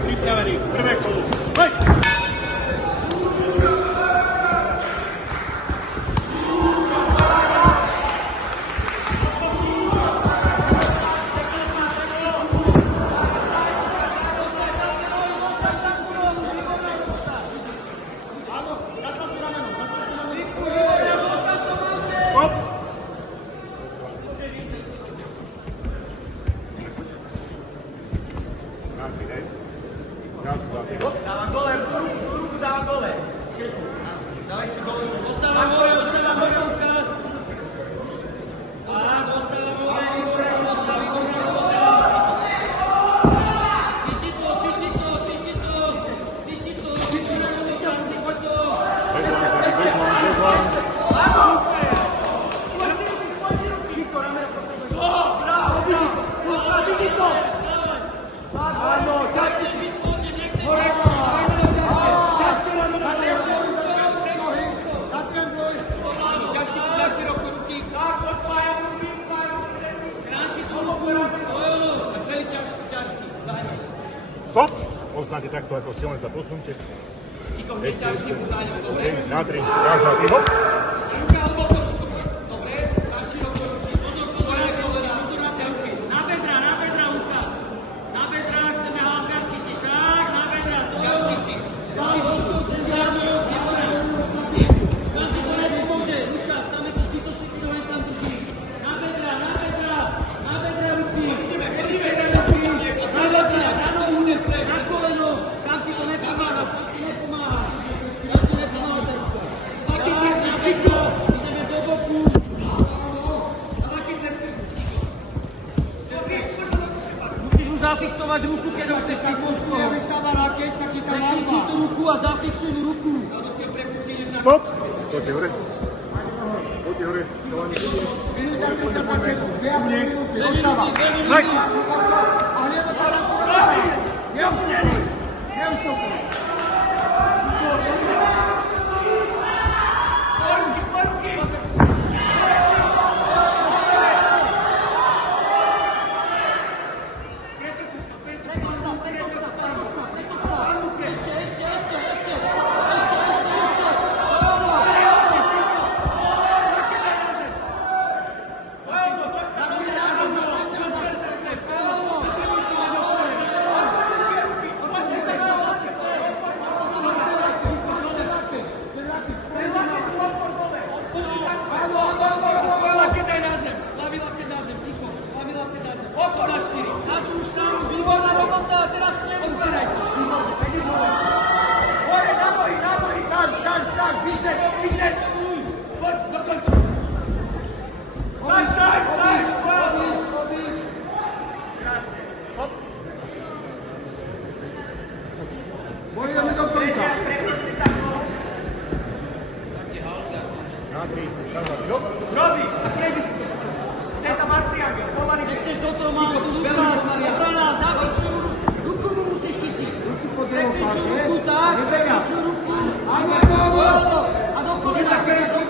Pripravený, prvé kolo. Hej! Dávam dole, ruku dávam dole. Dávaj si dole. Ostávam hore, odkaz. Aha, ostávam hore. Stop! Poznáte takto, ako silne sa posunte. Ešte. Na 3, raz, 2, 3, hop! Na bedra, úkaz. Na bedra, chceme házať chytiť. Tak, na bedra. Ťažký si. Každý to nepomôže. Lukáš, tam je to zbytočný, kto len tam drží. Na bedra ruky. Na koleno. Tam ti to nepomáha. Ideme do boku. Musíš už zafixovať ruku, keď ho chceš vypočko. Prekričí tú ruku a zafixuj ruku. Stop! Poďte hore. Poďte hore. Hej! Bojujeme do konca. Na 3, raz, 2, 3, hop! Robi, a prejdi si to. Seta má triangel, pomaly. Nechceš do toho mať obrana, zafixuj ruku mu musíš chytiť. Ruky pod jeho páže. Ruku tak, Nebeňa. ruku. Ajme, A do kolena.